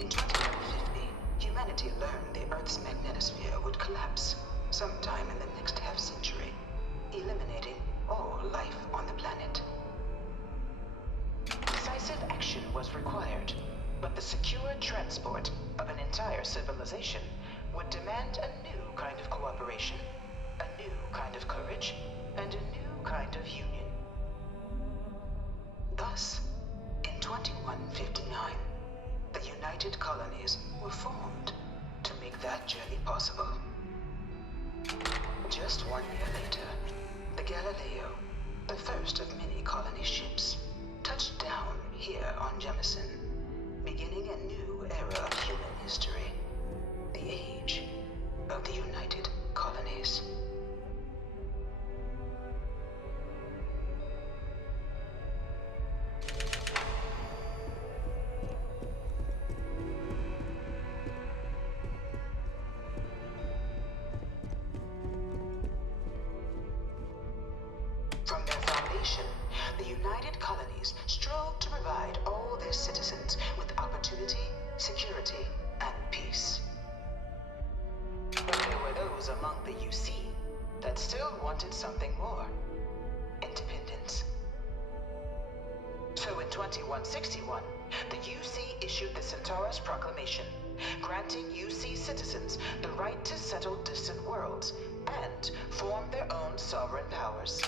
In 2150, humanity learned the Earth's magnetosphere would collapse sometime in the next half-century, eliminating all life on the planet. Decisive action was required, but the secure transport of an entire civilization would demand a new kind of cooperation, a new kind of courage, and a new kind of union. Thus, in 2159, the United Colonies were formed to make that journey possible. Just 1 year later, the Galileo, the first of many colony ships, touched down here on Jemison, beginning a new era of human history, the age of the United Colonies. From their foundation, the United Colonies strove to provide all their citizens with opportunity, security, and peace. But there were those among the UC that still wanted something more: independence. So in 2161, the UC issued the Centaurus Proclamation, granting UC citizens the right to settle distant worlds and form their own sovereign powers.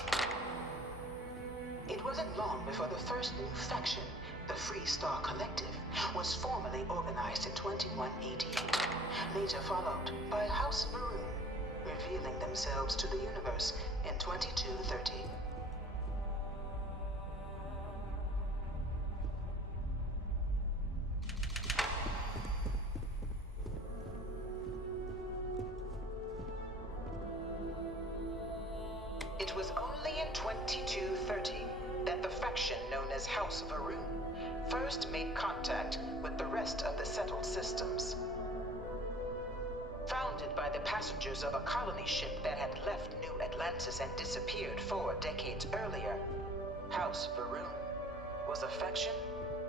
It wasn't long before the first new faction, the Free Star Collective, was formally organized in 2188, later followed by House Varun, revealing themselves to the universe in 2230. It was only in 2230 that the faction known as House Varun first made contact with the rest of the settled systems. Founded by the passengers of a colony ship that had left New Atlantis and disappeared 4 decades earlier, House Varun was a faction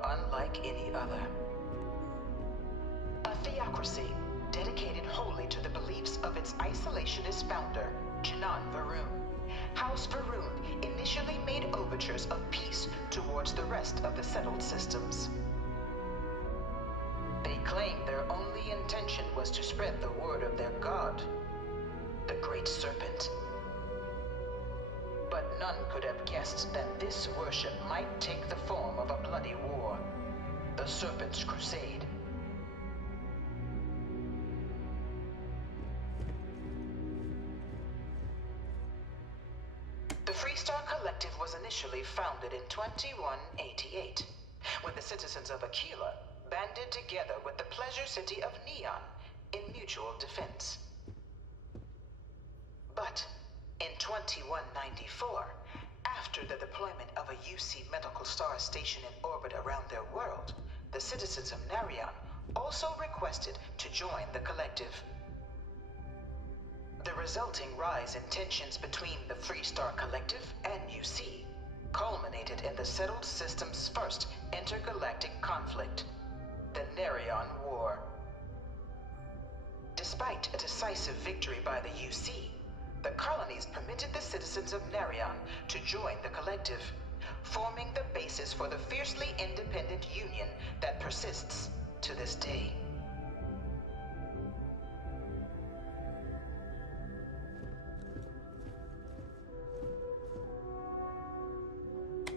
unlike any other. A theocracy dedicated wholly to the beliefs of its isolationist founder, Janan Varun. House Varun initially made overtures of peace towards the rest of the settled systems. They claimed their only intention was to spread the word of their god, the Great Serpent. But none could have guessed that this worship might take the form of a bloody war, the Serpent's Crusade. The Free Star Collective was initially founded in 2188, when the citizens of Aquila banded together with the pleasure city of Neon in mutual defense. But in 2194, after the deployment of a UC medical star station in orbit around their world, the citizens of Narion also requested to join the collective. The resulting rise in tensions between the Free Star Collective and UC culminated in the settled system's first intergalactic conflict, the Narion War. Despite a decisive victory by the UC, the colonies permitted the citizens of Narion to join the collective, forming the basis for the fiercely independent union that persists to this day.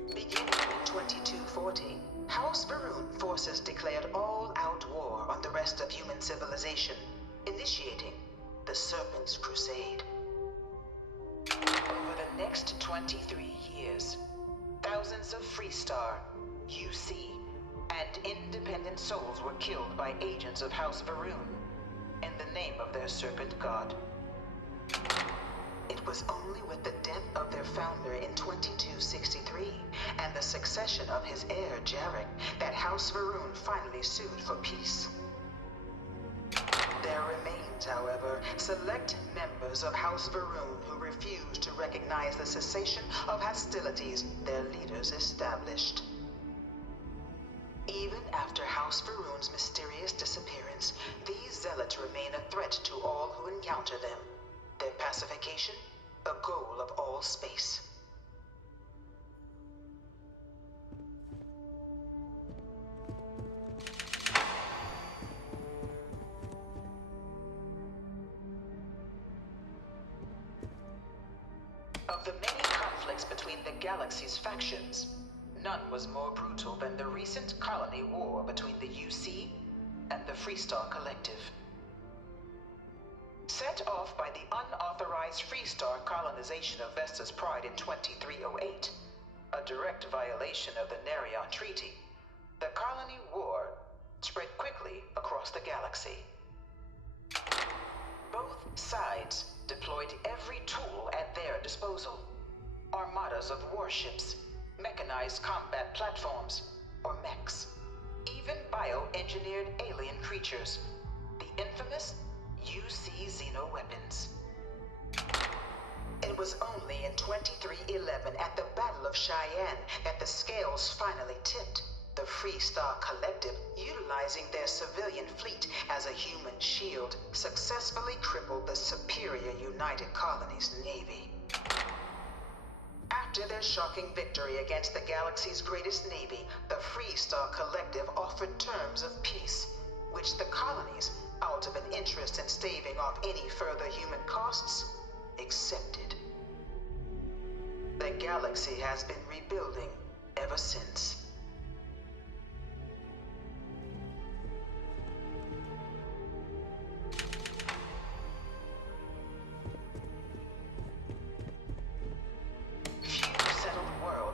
Beginning in 2240, House Varun forces declared all-out war on the rest of human civilization, initiating the Serpent's Crusade. Over the next 23 years, thousands of Free Star, UC, and independent souls were killed by agents of House Varun in the name of their serpent god. It was only with the death of their founder in 2263 and the succession of his heir Jarek that House Varun finally sued for peace. There remained, however, select members of House Varun who refused to recognize the cessation of hostilities their leaders established. Even after After House Faroon's mysterious disappearance, these zealots remain a threat to all who encounter them. Their pacification, a goal of all space. Of the many conflicts between the galaxy's factions, none was more brutal than the recent colony war between the UC and the Freestar Collective. Set off by the unauthorized Freestar colonization of Vesta's Pride in 2308, a direct violation of the Nerion Treaty, the colony war spread quickly across the galaxy. Both sides deployed every tool at their disposal. Armadas of warships, mechanized combat platforms, or mechs, even bioengineered alien creatures, the infamous UC xenoweapons. It was only in 2311 at the Battle of Cheyenne that the scales finally tipped. The Freestar Collective, utilizing their civilian fleet as a human shield, successfully crippled the superior United Colonies Navy. After their shocking victory against the galaxy's greatest navy, the Freestar Collective offered terms of peace, which the colonies, out of an interest in staving off any further human costs, accepted. The galaxy has been rebuilding ever since.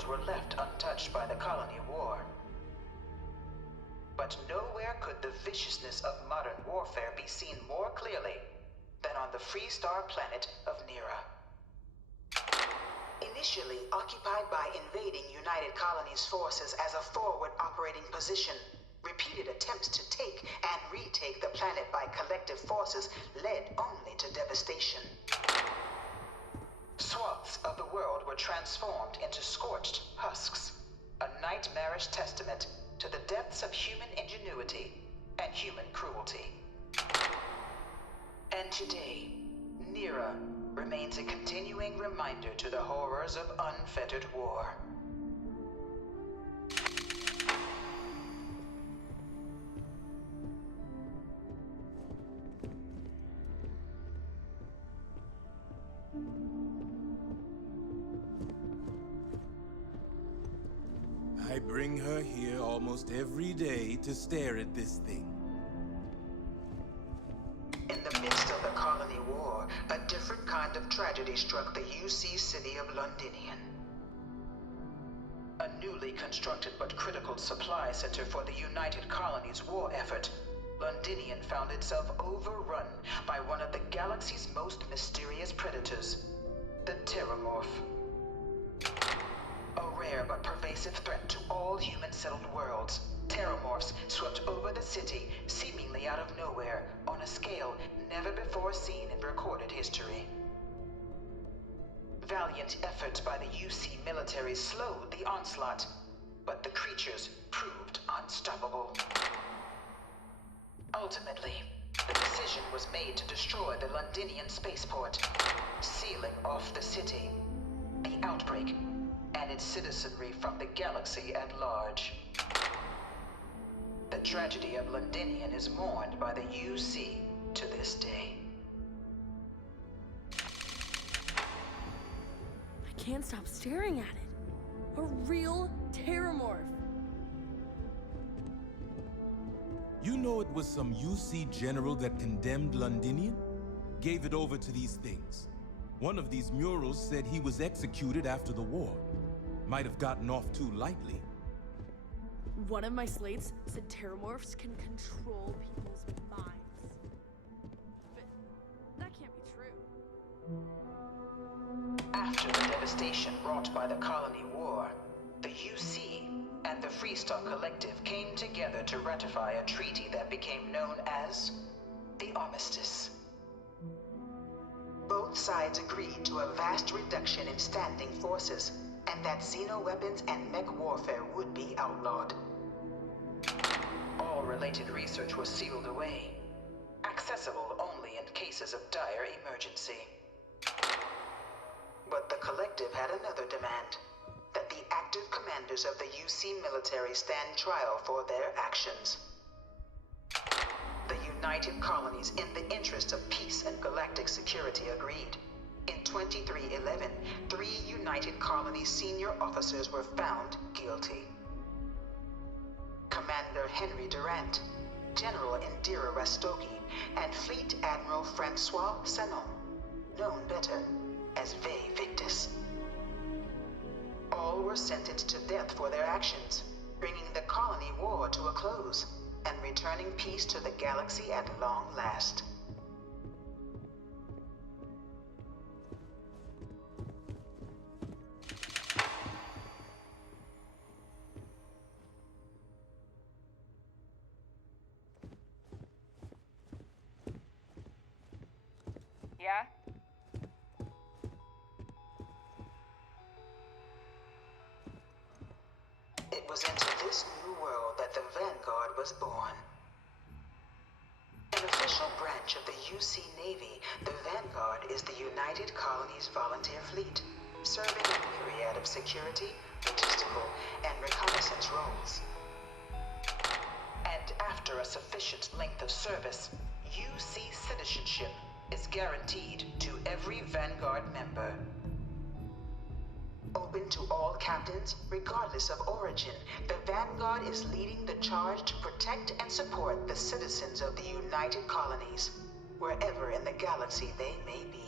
Were left untouched by the colony war. But nowhere could the viciousness of modern warfare be seen more clearly than on the Freestar planet of Nera. Initially occupied by invading United Colonies forces as a forward operating position, repeated attempts to take and retake the planet by collective forces led only to devastation. Swaths of the world were transformed into scorched husks, a nightmarish testament to the depths of human ingenuity and human cruelty. And today, Nera remains a continuing reminder to the horrors of unfettered war. I bring her here almost every day to stare at this thing. In the midst of the colony war, a different kind of tragedy struck the UC city of Londinian. A newly constructed but critical supply center for the United Colonies war effort, Londinian found itself overrun by one of the galaxy's most mysterious predators, the Terramorph. A rare but pervasive threat to all human-settled worlds, Terramorphs swept over the city, seemingly out of nowhere, on a scale never before seen in recorded history. Valiant efforts by the UC military slowed the onslaught, but the creatures proved unstoppable. Ultimately, the decision was made to destroy the Londinian spaceport, sealing off the city, the outbreak, and its citizenry from the galaxy at large. The tragedy of Londinian is mourned by the UC to this day. I can't stop staring at it. A real Terramorph. You know it was some UC general that condemned Londinian? Gave it over to these things. One of these murals said he was executed after the war. Might have gotten off too lightly. One of my slates said Terramorphs can control people's minds. But that can't be true. After the devastation wrought by the colony war, the UC and the Freestar Collective came together to ratify a treaty that became known as the Armistice. Both sides agreed to a vast reduction in standing forces, and that xenoweapons and mech warfare would be outlawed. all related research was sealed away, accessible only in cases of dire emergency. But the collective had another demand, that the active commanders of the UC military stand trial for their actions. The United Colonies, in the interest of peace and galactic security, agreed. In 2311, 3 United Colonies senior officers were found guilty. Commander Henry Durant, General Indira Rastogi, and Fleet Admiral F4CÇØ3S, known better as V Victus. All were sentenced to death for their actions, bringing the colony war to a close and returning peace to the galaxy at long last. Yeah? It was into this new world that the Vanguard was born. An official branch of the UC Navy, the Vanguard is the United Colonies Volunteer Fleet, serving a myriad of security, logistical, and reconnaissance roles. And after a sufficient length of service, UC citizenship is guaranteed to every Vanguard member. Open to all captains, regardless of origin, the Vanguard is leading the charge to protect and support the citizens of the United Colonies, wherever in the galaxy they may be.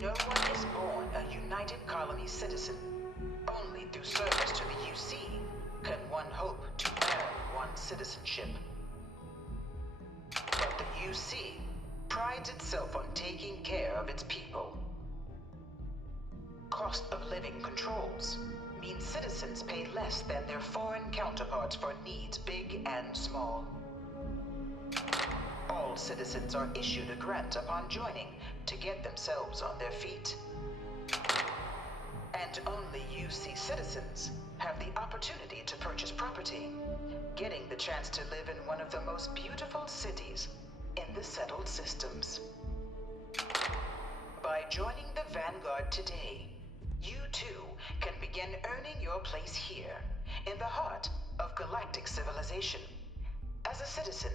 No one is born a United Colony citizen. Only through service to the UC can one hope to earn one's citizenship. But the UC prides itself on taking care of its people. Cost of living controls mean citizens pay less than their foreign counterparts for needs big and small. All citizens are issued a grant upon joining to get themselves on their feet. And only UC citizens have the opportunity to purchase property, getting the chance to live in one of the most beautiful cities in the settled systems. By joining the Vanguard today, you too can begin earning your place here, in the heart of galactic civilization, as a citizen